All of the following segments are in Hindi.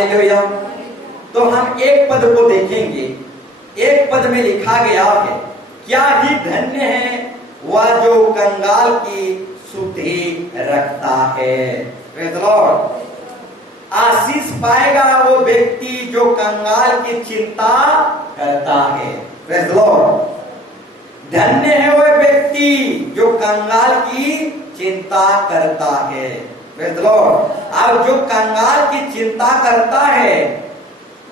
हालेलुया। तो हम एक पद को देखेंगे। एक पद में लिखा गया है, क्या ही धन्य है वह जो कंगाल की सुधि रखता है। Praise the Lord. आशीष पाएगा वो व्यक्ति जो कंगाल की चिंता करता है। Praise the Lord. धन्य है वह व्यक्ति जो कंगाल की चिंता करता है। Praise the Lord. अब जो कंगाल की चिंता करता है,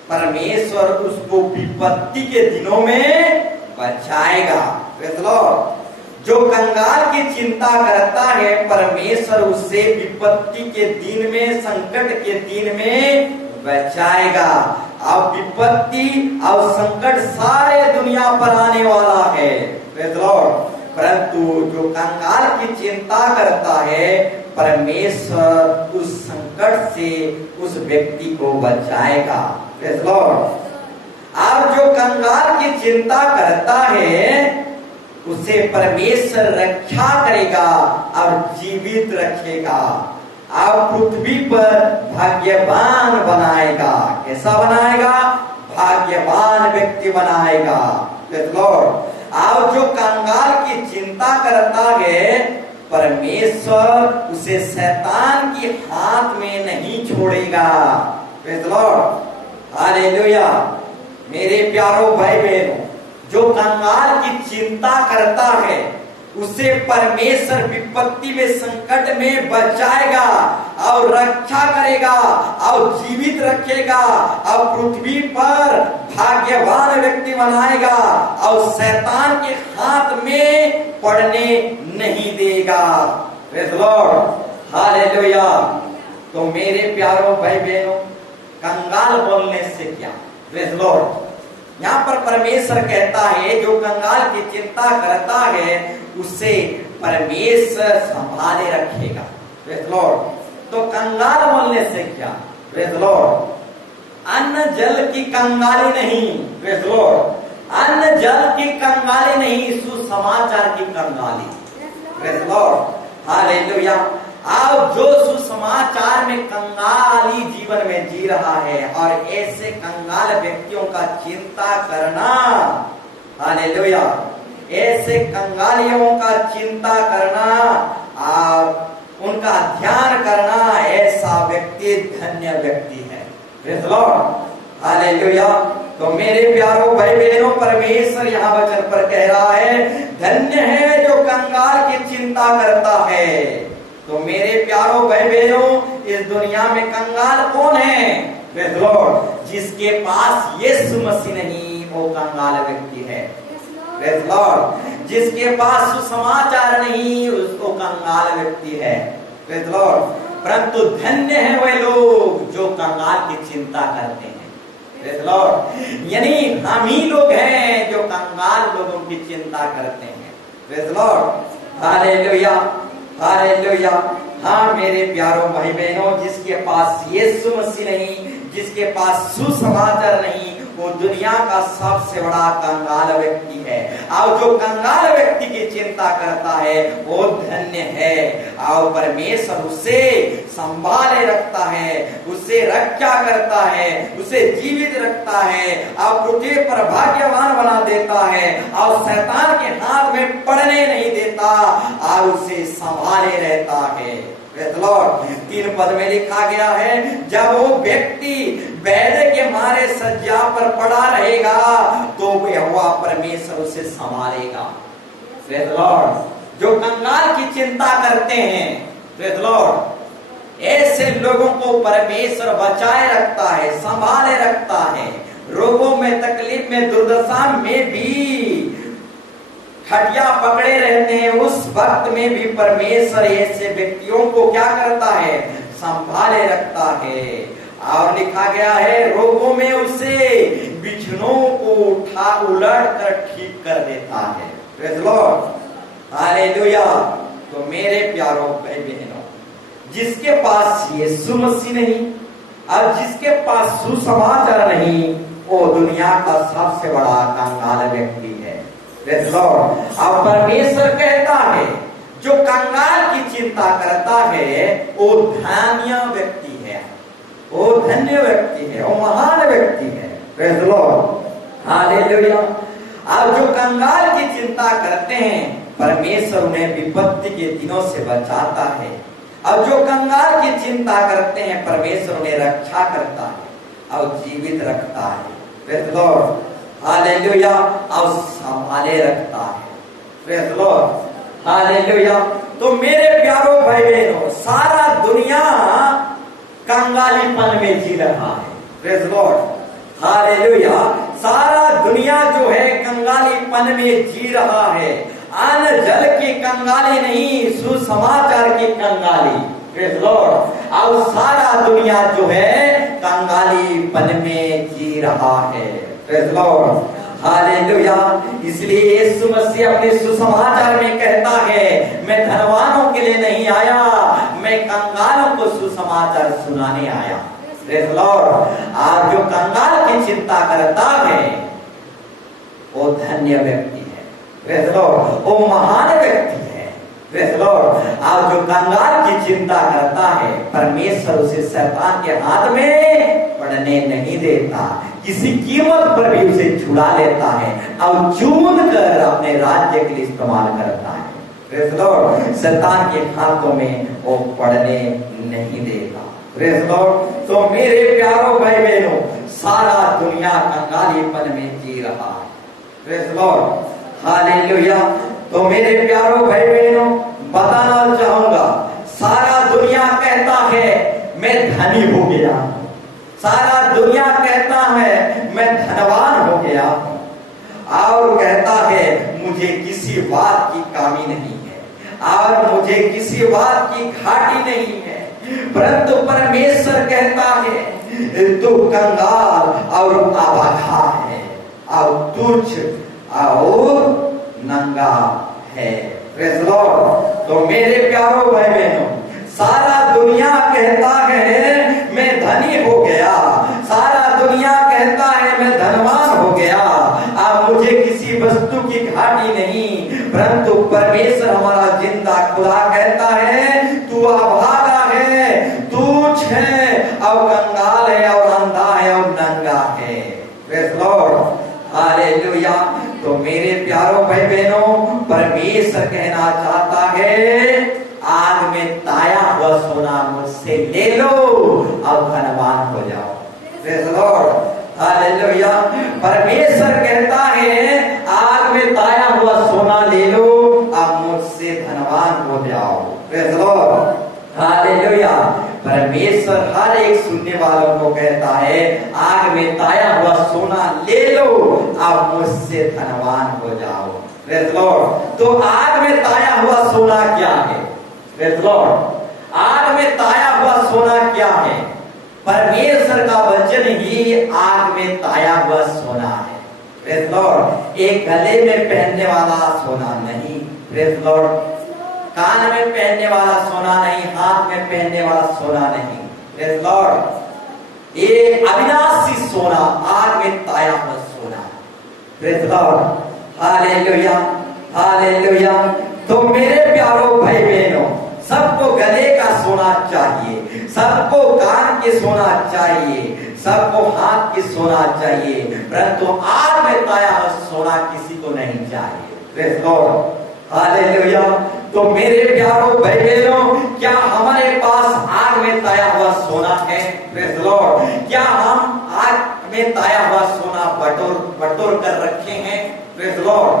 परमेश्वर उसको विपत्ति के दिनों में बचाएगा। Praise the Lord. जो कंगाल की चिंता करता है, परमेश्वर उसे विपत्ति के दिन में, संकट के दिन में बचाएगा। अब विपत्ति और संकट सारे दुनिया पर आने वाला है। Praise the Lord. परंतु जो कंगाल की चिंता करता है, परमेश्वर उस संकट से उस व्यक्ति को बचाएगा। Praise the Lord. अब जो कंगाल की चिंता करता है, उसे परमेश्वर रक्षा करेगा और जीवित रखेगा और पृथ्वी पर भाग्यवान बनाएगा। कैसा बनाएगा? भाग्यवान व्यक्ति बनाएगा। Praise the Lord. और जो कंगाल की चिंता करता है, परमेश्वर उसे शैतान के हाथ में नहीं छोड़ेगा। Praise the lord. हालेलुया। मेरे प्यारो भाई बहनों, जो कंगाल की चिंता करता है, उसे परमेश्वर विपत्ति में, संकट में बचाएगा और रक्षा करेगा और जीवित रखेगा और पृथ्वी पर भाग्यवान व्यक्ति बनाएगा और शैतान के हाथ में पड़ने नहीं देगा। Praise the lord. हालेलुया। तो मेरे प्यारो भाई बहनों, कंगाल बोलने से क्या? Praise the Lord. यहाँ पर परमेश्वर कहता है, जो कंगाल की चिंता करता है, उसे परमेश्वर संभाले रखेगा। Praise the lord. तो कंगाल बोलने से क्या? Praise the lord. अन्न जल की कंगाली नहीं। Praise the lord. अन्न जल की कंगाली नहीं, सुसमाचार की कंगाली। Praise the lord. हालेलुया। अब जो सुसमाचार में कंगाली जीवन में जी रहा है, और ऐसे कंगाल व्यक्तियों का चिंता करना, हालेलुया, ऐसे कंगालियों का चिंता करना और उनका ध्यान करना, ऐसा व्यक्ति धन्य व्यक्ति है। Praise the lord. हालेलुया। तो मेरे प्यारो भाई बहनों, परमेश्वर यहाँ वचन पर कह रहा है, धन्य है जो कंगाल की चिंता करता है। तो मेरे प्यारो भाई बहनों, इस दुनिया में कंगाल कौन है? Praise the Lord. जिसके पास यीशु मसीह नहीं, वो कंगाल व्यक्ति है। Praise the Lord. जिसके पास सुसमाचार नहीं, उसको कंगाल व्यक्ति है। Praise the Lord. परंतु धन्य है वे लोग जो कंगाल की चिंता करते हैं। Praise the Lord. यानी हम ही लोग हैं जो कंगाल लोगों की चिंता करते हैं। Praise the lord. Hallelujah. Hallelujah. हाँ मेरे प्यारो भाई बहनों, जिसके पास यीशु मसीह नहीं, जिसके पास सुसमाचार नहीं, वो दुनिया का सबसे बड़ा कंगाल व्यक्ति है। और जो कंगाल व्यक्ति की चिंता करता है, वो धन्य है और परमेश्वर उसे संभाले रखता है, उसे रक्षा करता है, उसे जीवित रखता है और पृथ्वी पर भाग्यवान बना देता है और शैतान के हाथ में पड़ने नहीं देता और उसे संभाले रहता है। Praise the Lord. 3 पद में लिखा गया है, जब वो व्यक्ति वैद्य के मारे सज्जा पर पड़ा रहेगा, तो यहोवा परमेश्वर उसे संभालेगा। Praise the Lord. जो कंगाल की चिंता करते हैं, प्रेज़ द लॉर्ड, ऐसे लोगों को परमेश्वर बचाए रखता है, संभाले रखता है। रोगों में, तकलीफ में, दुर्दशा में भी खटिया पकड़े रहते हैं, उस वक्त में भी परमेश्वर ऐसे व्यक्तियों को क्या करता है? संभाले रखता है। और लिखा गया है, रोगों में उसे बिछड़ों को उठा उलट कर ठीक कर देता है। Praise the lord. हालेलुया। तो मेरे प्यारो भाई बहनों, जिसके पास यीशु मसीह नहीं और जिसके पास सुसमाचार नहीं, वो दुनिया का सबसे बड़ा कंगाल व्यक्ति है। Praise the Lord. अब परमेश्वर कहता है, जो कंगाल की चिंता करता है, वो धन्य व्यक्ति है। वो धन्य व्यक्ति है, वो महान व्यक्ति है। Praise the lord, hallelujah. अब जो कंगाल की चिंता करते हैं, परमेश्वर उन्हें विपत्ति के दिनों से बचाता है। अब जो कंगाल की चिंता करते हैं, परमेश्वर उन्हें रक्षा करता है और जीवित रखता है। Praise the lord, hallelujah. और संभाले रखता है। Praise the lord, hallelujah. तो मेरे प्यारो भाई बहनों, सारा दुनिया कंगालीपन में जी रहा है। Praise the lord, hallelujah. सारा दुनिया जो है कंगालीपन में जी रहा है। अन्न जल की कंगाली नहीं, सुसमाचार की कंगाली। Praise the Lord. और सारा दुनिया जो है कंगालीपन में जी रहा है। Praise the lord, hallelujah. इसलिए यीशु मसीह अपने सुसमाचार में कहता है, मैं धनवानों के लिए नहीं आया, मैं कंगालों को सुसमाचार सुनाने आया। Praise the Lord. आज जो कंगाल की चिंता करता है, वो धन्य व्यक्ति है। प्रेज़ द लॉर्ड, वो महान व्यक्ति है। Praise the Lord. आज जो कंगाल की चिंता करता है, परमेश्वर उसे शैतान के हाथ में पड़ने नहीं देता, किसी कीमत पर भी उसे छुड़ा लेता है और चुन कर अपने राज्य के लिए इस्तेमाल करता है। Praise the Lord. शैतान के हाथों में वो पड़ने नहीं देता। Praise the lord. तो मेरे प्यारो भाई बहनों, सारा दुनिया कंगालीपन में जी रहा है। Praise the lord, hallelujah. तो मेरे प्यारो भाई बहनों, बताना चाहूंगा, सारा दुनिया कहता है मैं धनी हो गया, सारा दुनिया कहता है मैं धनवान हो गया, और कहता है मुझे किसी बात की कमी नहीं है और मुझे किसी बात की घाटी नहीं है। परंतु परमेश्वर कहता है तू कंगाल और अभागा है और तुच्छ और नंगा है। Praise the lord. तो मेरे प्यारो भाई बहनों, सारा दुनिया कहता है मैं धनी हो गया, सारा दुनिया कहता है मैं धनवान हो गया, अब मुझे किसी वस्तु की घाटी नहीं। परंतु परमेश्वर हमारा जिंदा खुदा कहता है तू अभागा है, तुच्छ है और कंगाल है और अंधा है और नंगा है। Praise the lord, hallelujah. तो मेरे प्यारो भाई बहनों, परमेश्वर कहना चाहता है आग में ताया हुआ सोना मुझसे ले लो और धनवान हो जाओ। Praise the lord, hallelujah. परमेश्वर कहता है आग में ताया हुआ सोना ले लो और मुझसे धनवान हो जाओ। Praise the lord, hallelujah. परमेश्वर हर एक सुनने वालों को कहता है आग में ताया हुआ सोना ले लो और मुझसे धनवान हो जाओ। Praise the lord. तो आग में ताया हुआ सोना क्या है? Praise the Lord. आग में ताया हुआ सोना क्या है? परमेश्वर का वचन ही आग में ताया हुआ सोना है। Praise the Lord. एक गले में पहनने वाला सोना नहीं, प्रेज़ द लॉर्ड, कान में पहनने वाला सोना नहीं, हाथ में पहनने वाला सोना नहीं। Praise the Lord. ये अविनाशी सोना, आग में ताया हुआ सोना। Praise the lord, hallelujah, hallelujah. तो मेरे प्यारो भाई बहनों, सबको गले का सोना चाहिए, सबको कान के सोना चाहिए, सबको हाथ की सोना चाहिए, परंतु आग में ताया हुआ सोना किसी को नहीं चाहिए। Praise the lord, hallelujah. तो मेरे प्यारो भाई बहनों, क्या हमारे पास आग में ताया हुआ सोना है? Praise the Lord. क्या हम आग में ताया हुआ सोना बटोर कर रखे हैं? Praise the lord,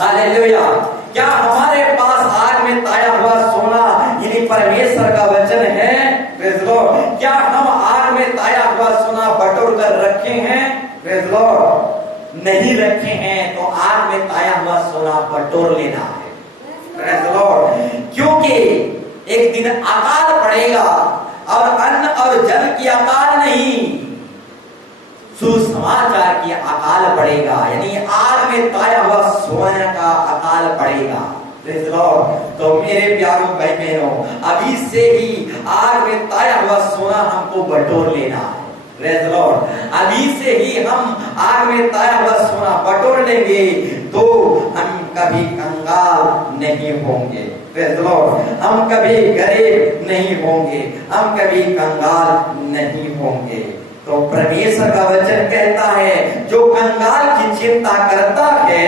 hallelujah. क्या हमारे पास आग में ताया हुआ सोना यानी परमेश्वर का वचन है? Praise the Lord. क्या हम आग में ताया हुआ सोना बटोर कर रखे हैं? Praise the Lord. नहीं रखे हैं तो आग में ताया हुआ सोना बटोर लेना है। Praise the Lord. क्योंकि एक दिन अकाल पड़ेगा और अन्न और जल की अकाल नहीं, सुसमाचार की अकाल पड़ेगा, यानी आग में ताया हुआ सोना का अकाल पड़ेगा। Praise the lord. तो मेरे प्यारों भाई बहनों, अभी से ही आग में ताया हुआ सोना हमको बटोर लेना है। Praise the Lord. अभी से ही हम आग में ताया हुआ सोना बटोर लेंगे तो हम कभी कंगाल नहीं होंगे। Praise the Lord. हम कभी गरीब नहीं होंगे, हम कभी कंगाल नहीं होंगे। तो परमेश्वर का वचन कहता है जो कंगाल की चिंता करता है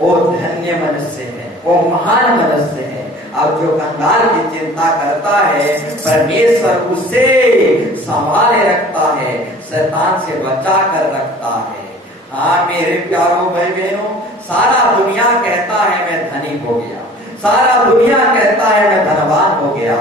वो धन्य मनुष्य है, वो महान मनुष्य है। अब जो कंगाल की चिंता करता है परमेश्वर उसे संभाले रखता है, शैतान से बचा कर रखता है। हाँ मेरे प्यारों भाई बहनों, सारा दुनिया कहता है मैं धनी हो गया, सारा दुनिया कहता है मैं धनवान हो गया,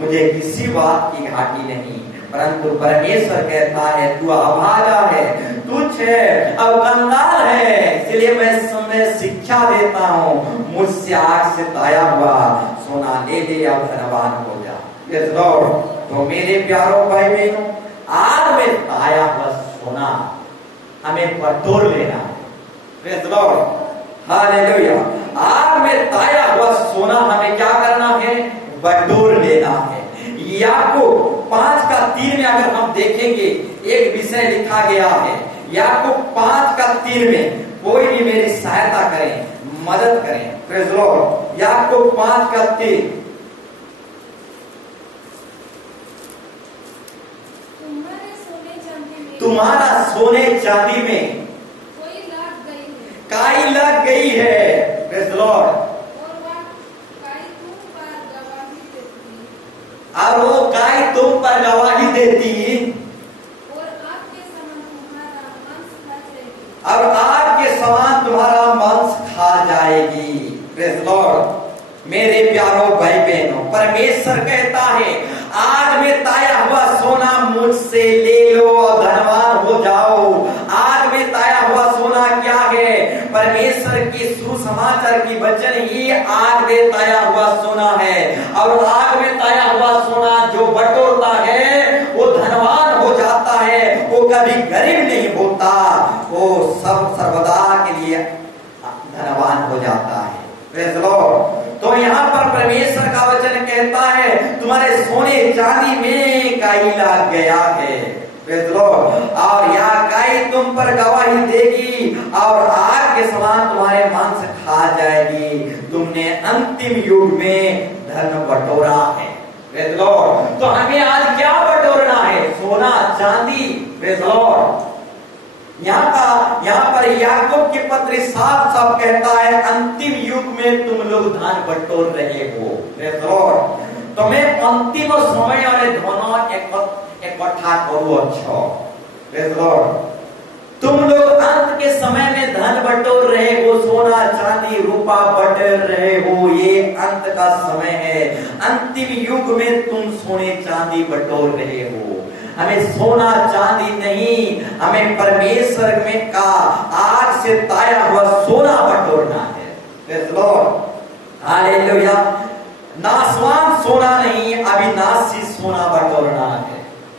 मुझे किसी बात की घाटी नहीं, परंतु परमेश्वर कहता है तू अभागा है, तुच्छ है, अब कंगाल है, इसलिए मैं तुम्हें शिक्षा देता हूँ, मुझसे आग से ताया हुआ सोना ले ले, अब धनवान हो जा। Praise the lord. तो मेरे प्यारों भाई बहनों, आग में ताया हुआ सोना हमें बटोर लेना है। Praise the lord. हालेलुया। आग में ताया हुआ सोना हमें क्या करना है? बटोर लेना है। याकूब 5:3 में अगर हम देखेंगे एक विषय लिखा गया है, याकूब 5:3 में, कोई भी मेरी सहायता करें, मदद करें। Praise the Lord. याकूब 5:3, तुम्हारा सोने चांदी में काई लग गई है। Praise the Lord. और वो काई तुम पर गवाही देती, और आग के समान तुम्हारा मांस खा जाएगी। Praise the Lord. मेरे प्यारों भाई बहनों, परमेश्वर कहता है आग में ताया हुआ सोना मुझसे ले लो और धनवान हो जाओ। आग में ताया हुआ सोना क्या है? परमेश्वर की सुसमाचार की वचन ही आग में ताया हुआ सोना है। और आग में ताया हुआ सोना जो बटोरता है वो धनवान हो जाता है, वो कभी गरीब नहीं होता, वो सब सर्वदा के लिए धनवान हो जाता है। Praise the lord. तो यहाँ पर परमेश्वर का वचन कहता है तुम्हारे सोने चांदी में काई लग गया है। Praise the Lord. और यह काई तुम पर गवाही देगी और आग के समान तुम्हारे मांस खा जाएगी। तुमने अंतिम युग में धन बटोरा है। Praise the lord. तो हमें आज क्या बटोरना है? सोना चांदी। Praise the Lord. यहाँ पर याकूब की पत्री साफ साफ कहता है अंतिम युग में तुम लोग धन बटोर रहे हो। Praise the Lord. तुम्हें अंतिम समय और धन इकट्ठा करो। अच्छा। Praise the Lord. तुम लोग अंत के समय में धन बटोर रहे हो, सोना चांदी रूपा बटोर रहे हो, ये अंत का समय है। अंतिम युग में तुम सोने चांदी बटोर रहे हो। हमें सोना चांदी नहीं, हमें परमेश्वर में का आग से ताया हुआ सोना बटोरना है। Praise the lord. हालेलुया। नासवान सोना नहीं, अविनाशी सोना बटोरना है।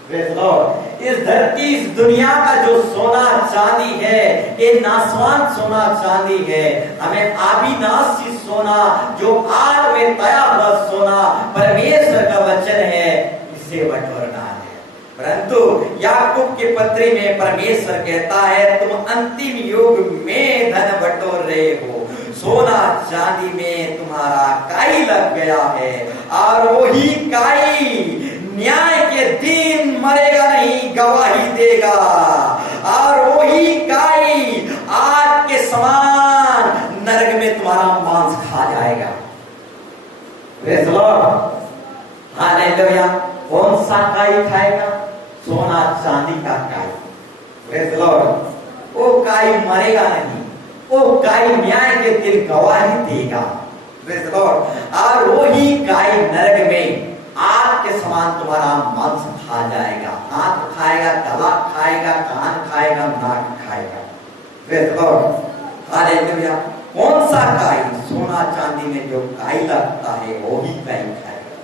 Praise the Lord. इस धरती, इस दुनिया का जो सोना चांदी है ये नासवान सोना चांदी है। हमें अविनाशी सोना जो आग में तया हुआ सोना परमेश्वर का वचन है, इसे बटोरना है। परंतु याकूब के पत्री में परमेश्वर कहता है तुम अंतिम युग में धन बटोर रहे हो, सोना चांदी में तुम्हारा काई लग गया है, और वही काई न्याय के दिन मरेगा नहीं, गवाही देगा, और वही काई आग के समान नरक में तुम्हारा मांस खा जाएगा। Praise the lord. हालेलुया। कौन सा काई खाएगा? सोना चांदी का काई। Praise the Lord. वो काई मरेगा नहीं, वो काई न्याय के दिन गवाही देगा। Praise the Lord. और वही काई नरक में आग के समान तुम्हारा मांस खा जाएगा। हाथ खाएगा, गला खाएगा, कान खाएगा, नाक खाएगा। Praise the lord. हालेलुया। कौन सा काई? सोना चांदी में जो काई लगता है वही काई खाएगा।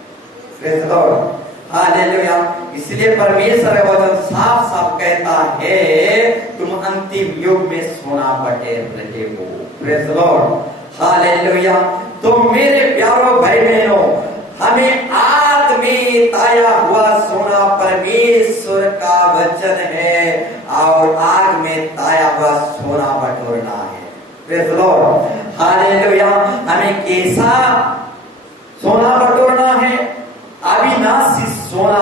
Praise the lord. हालेलुया। इसलिए परमेश्वर का वचन साफ साफ कहता है तुम अंतिम युग में सोना बटोर रहे हो। Praise the lord. हालेलुया। तो मेरे प्यारों भाई बहनों, हमें आग में ताया हुआ सोना परमेश्वर का वचन है और आग में ताया हुआ सोना बटोरना है। Praise the lord. हालेलुया। हमें कैसा सोना बटोरना है, अविनाशी सोना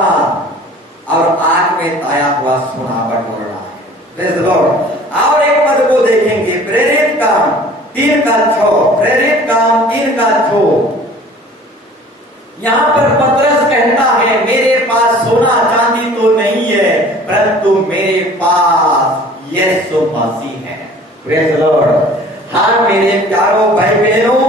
और आग में ताया हुआ सोना बटोरना है। Praise the Lord. और एक पद को देखेंगे, प्रेरित काम 3:6, प्रेरित काम 3:6। यहां पर पतरस कहता है, मेरे पास सोना चांदी तो नहीं है, परंतु मेरे पास यीशु मसीह है। Praise the Lord. हाँ मेरे प्यारों भाई बहनों,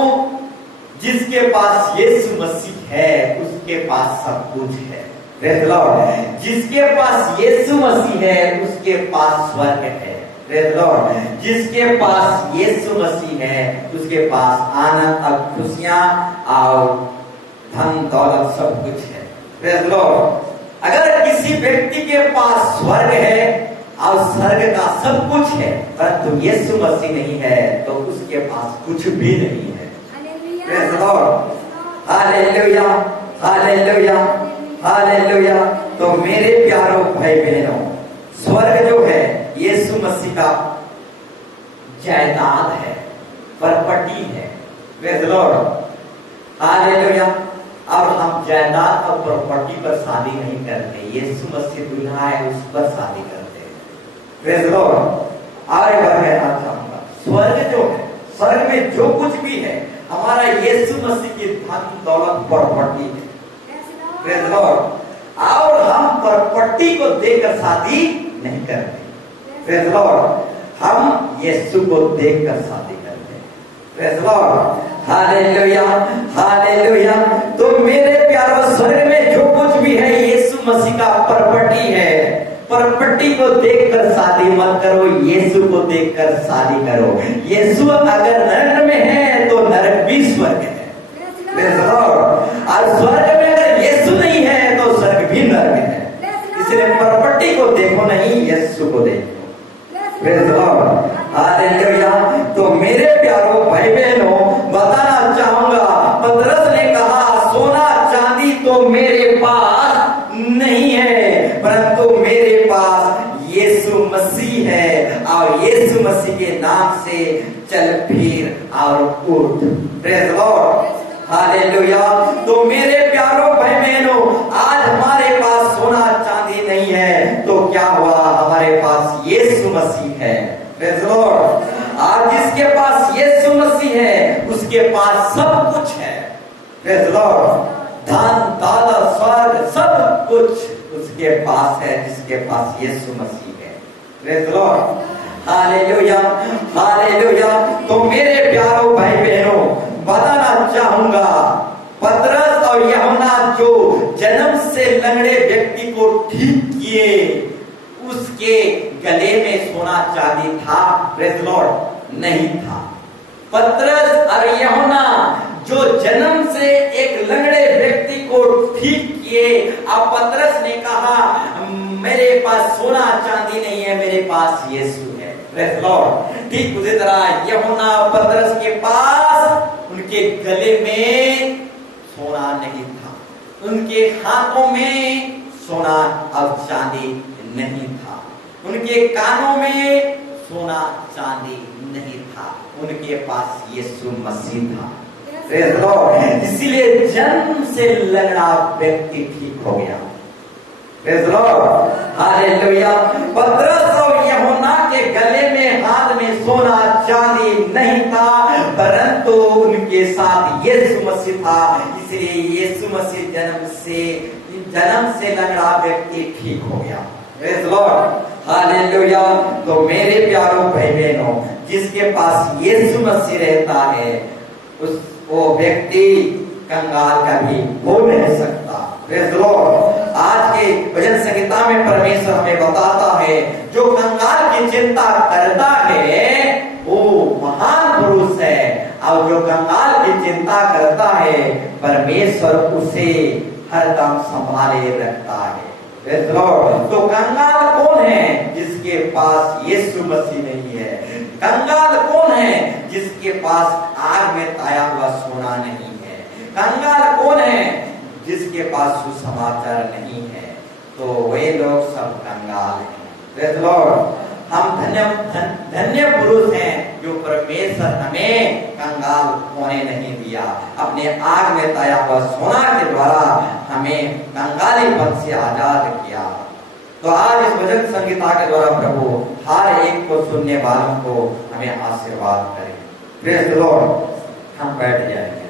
जिसके पास यीशु मसीह है उसके पास सब कुछ है। Praise the Lord. जिसके पास यीशु मसीह है उसके पास स्वर्ग है। Praise the Lord. जिसके पास यीशु मसीह है उसके पास आनंद और खुशियां और धन दौलत सब कुछ है। Praise the Lord. अगर किसी व्यक्ति के पास स्वर्ग है और स्वर्ग का सब कुछ है परंतु यीशु मसीह नहीं है तो उसके पास कुछ भी नहीं है। Praise the lord. Hallelujah, hallelujah, hallelujah. तो मेरे प्यारों भाई बहनों, स्वर्ग जो है यीशु मसीह का जायदाद है, प्रॉपर्टी है। Praise the lord. हालेलुया। अब हम जायदाद और प्रॉपर्टी पर शादी नहीं करते, यीशु मसीह दुल्हा है उस पर शादी करते हैं। Praise the Lord. और एक बार कहना चाहूंगा, स्वर्ग जो है, स्वर्ग में जो कुछ भी है हमारा यीशु मसीह की धन दौलत प्रॉपर्टी है। Praise the Lord. और हम प्रॉपर्टी को देकर शादी नहीं करते। Praise the Lord. हम यीशु को देखकर शादी करते हैं। Praise the lord. Hallelujah, hallelujah. तो मेरे प्यारों, स्वर्ग में जो कुछ भी है यीशु मसीह का प्रॉपर्टी है। प्रॉपर्टी को देखकर शादी मत करो, यीशु को देखकर शादी करो। यीशु अगर नरक में है तो नरक भी स्वर्ग है। Praise the Lord. और स्वर्ग में अगर यीशु नहीं है तो स्वर्ग भी नरक है। इसलिए प्रॉपर्टी को देखो नहीं, यीशु को देखो। Praise the lord. हालेलुया। तो मेरे प्यारों भाई बहनों, बताना चाहूंगा, पतरस ने कहा सोना चांदी तो मेरे पास नहीं है परंतु मेरे पास यीशु मसीह है और यीशु मसीह के नाम से चल फिर और उठ। Praise the lord. हालेलुया। तो मेरे प्यारों भाई बहनों, आज हमारे पास सोना चांदी नहीं है तो क्या हुआ, हमारे पास यीशु मसीह है। Praise the Lord. आज जिसके पास यीशु मसीह है उसके पास सब कुछ है। Praise the Lord. धन दौलत स्वर्ग सब कुछ उसके पास है जिसके पास यीशु मसीह है। Praise the lord. Hallelujah, hallelujah. तो मेरे प्यारों भाई बहनों, बताना चाहूंगा, पतरस और यूहन्ना जो जन्म से लंगड़े व्यक्ति को ठीक किए उसके गले में सोना चांदी था? Praise the Lord. नहीं था। पतरस और यूहन्ना जो जन्म से एक लंगड़े व्यक्ति को ठीक किए, अब पतरस ने कहा मेरे पास सोना चांदी नहीं है, मेरे पास यीशु है। Praise the Lord. ठीक उसी तरह यूहन्ना पतरस के पास उनके गले में सोना नहीं था, उनके हाथों में सोना और चांदी नहीं था, उनके कानों में सोना चांदी नहीं था, उनके पास यीशु मसीह था। Praise the Lord. इसीलिए जन्म से लंगड़ा व्यक्ति ठीक हो गया। Praise the lord. हालेलुया। पतरस और यूहन्ना के गले में हाथ में सोना चांदी नहीं था परंतु उनके साथ यीशु मसीह था। इसलिए यीशु मसीह जन्म से लंगड़ा व्यक्ति ठीक हो गया। Praise the lord. हालेलुया। तो मेरे प्यारों भाई बहनों, जिसके पास यीशु मसीह रहता है वो व्यक्ति कंगाल कभी हो नहीं सकता। Praise the Lord. आज के भजन संहिता में परमेश्वर हमें बताता है जो कंगाल की चिंता करता है वो महान पुरुष है और जो कंगाल की चिंता करता है परमेश्वर उसे हरदम संभाले रखता है। Praise the lord. तो कंगाल कौन है? जिसके पास यीशु मसीह नहीं है। कंगाल कौन है? जिसके पास आग में ताया हुआ सोना नहीं है। कंगाल कौन है? जिसके पास सुसमाचार नहीं है। तो वे लोग सब कंगाल हैं। Praise the Lord. हम धन्य पुरुष हैं जो परमेश्वर हमें कंगाल होने नहीं दिया, अपने आग में ताया हुआ सोना के द्वारा हमें कंगालीपन से आजाद किया। तो आज इस भजन संगीता के द्वारा प्रभु हर एक को सुनने वालों को हमें आशीर्वाद करें। Praise the Lord. हम बैठ जाएंगे।